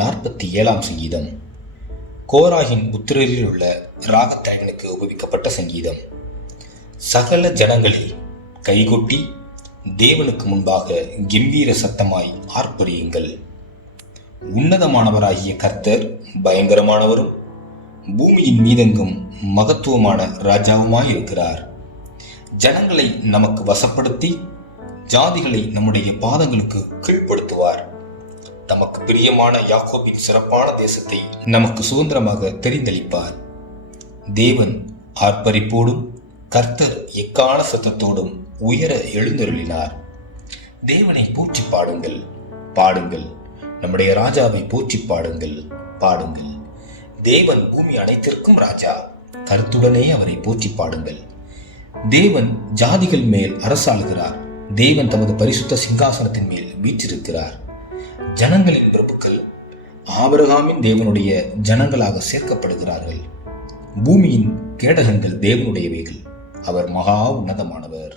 47ஆம் சங்கீதம். கோராகின் புத்திரரில் உள்ள ராகத்தலைவனுக்கு உபயோகிக்கப்பட்ட சங்கீதம். சகல ஜனங்களே கைகொட்டி தேவனுக்கு முன்பாக கம்பீர சத்தமாய் ஆர்ப்பரியுங்கள். உன்னதமானவராகிய கர்த்தர் பயங்கரமானவரும் பூமியின் மீதெங்கும் மகத்துவமான ராஜாவுமாயிருக்கிறார். ஜனங்களை நமக்கு வசப்படுத்தி ஜாதிகளை நம்முடைய பாதங்களுக்கு கீழ்ப்படுத்துவார். தமக்கு பிரியமான யாக்கோபின் சிறப்பான தேசத்தை நமக்கு சுதந்திரமாக தெரிந்தளிப்பார். தேவன் ஆர்ப்பரிப்போடும் கர்த்தர் எக்கால சத்தத்தோடும் உயர எழுந்தருளினார். தேவனை போற்றி பாடுங்கள், பாடுங்கள். நம்முடைய ராஜாவை போற்றி பாடுங்கள், பாடுங்கள். தேவன் பூமி அனைத்திற்கும் ராஜா, கருத்துடனே அவரை போற்றி பாடுங்கள். தேவன் ஜாதிகள் மேல் அரசாளுகிறார். தேவன் தமது பரிசுத்த சிங்காசனத்தின் மேல் வீற்றிருக்கிறார். ஜனங்களின் பிரபுக்கள் ஆபிரகாமின் தேவனுடைய ஜனங்களாக சேர்க்கப்படுகிறார்கள். பூமியின் கேடகங்கள் தேவனுடையவைகள். அவர் மகா உன்னதமானவர்.